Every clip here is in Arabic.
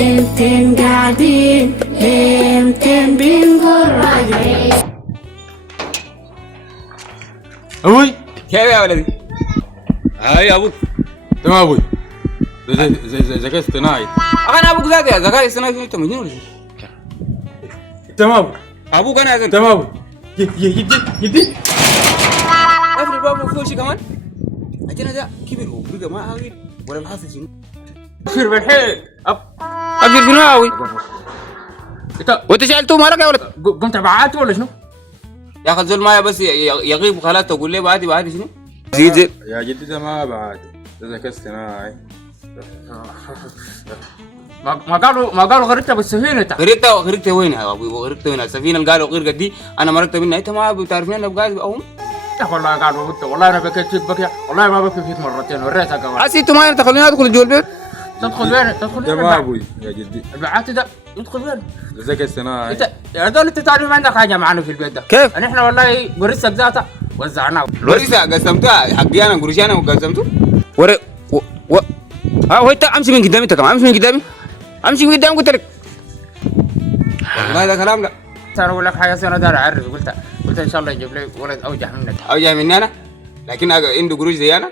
انتن قاعدين انتن بنقول راجعين. أبوي كيف يا ولدي؟ هاي يا أبوك. تمام أبوي. زي ذكاء اصطناعي. أنا أبوك ذاتي يا ذكاء اصطناعي. أنت مجنون ولا شو؟ تمام أبوي. أبوك أنا يا زلمة. تمام أبوي. يدي قفل الباب وفوق شيء كمان. أجينا ده كبر وبرقة ما هاوي ولا بحاصل شنو؟ أبشر بالحيل. أبشر شنو هاوي؟ وأنت شايلته مالك يا ولد؟ قمت بعات ولا شنو؟ يا أخي الزول معايا بس يغيب وخلاص تقول لي بعدي شنو؟ زيد يا جدي ده ما بعد. ده ذكاء اصطناعي. ما قالوا غرقت بالسفينة. غرقت وين يا أبوي؟ غرقت وين؟ السفينة اللي قالوا غرقت دي أنا مرقت منها. أنت ما بتعرفني أنا بقاعد أقوم؟ يا أخي والله قالوا قلت والله أنا بكيت فيك بكية. والله ما بكي فيك مرتين وريتها كمان. أنتوا ما تخلوني أدخل جوا البيت. تدخل وين؟ ده ما ابوي يا جدي. البعات ده يدخل وين؟ ذكاء اصطناعي. انت يا دول انت تعرف ما عندك حاجه معانا في البيت ده. كيف؟ نحن والله ورثك ذاته وزعناه. الورثة قسمتها حقي أنا قرشي أنا وقسمته. هو أنت أمشي من قدامي. أنت كمان أمشي من قدامي. أمشي من قدامي قلت لك. والله ده كلام لا. انا اقول لك حاجه انا دار اعرف. قلت ان شاء الله يجيب لي ولد اوجع منك. أوجع مني أنا؟ لكن عنده قروش زي أنا؟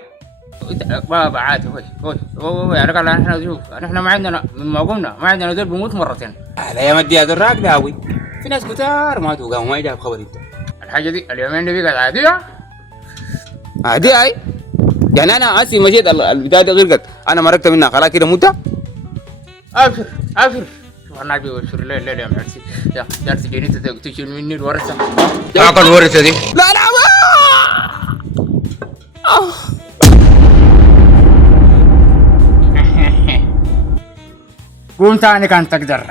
ما بعاد هو يعني قال احنا شوف نحن ما عندنا من ما قمنا ما عندنا دول بموت مرتين. لا يا مدي هذا الراك ده أوي. في ناس كتار ماتوا قاموا ما جاب خبر أنت. الحاجه دي اليومين دي بقت عاديه. عادي هاي. يعني أنا أسي مشيت البتاع دي غرقت أنا مرقت منها خلاص كده متى؟ ابشر شوف انا ابي ابشر ليه يا معرسي يا جالس جنيت تشيل مني الورثه. تعال الورثة دي. لا قوم تاني كان تقدر.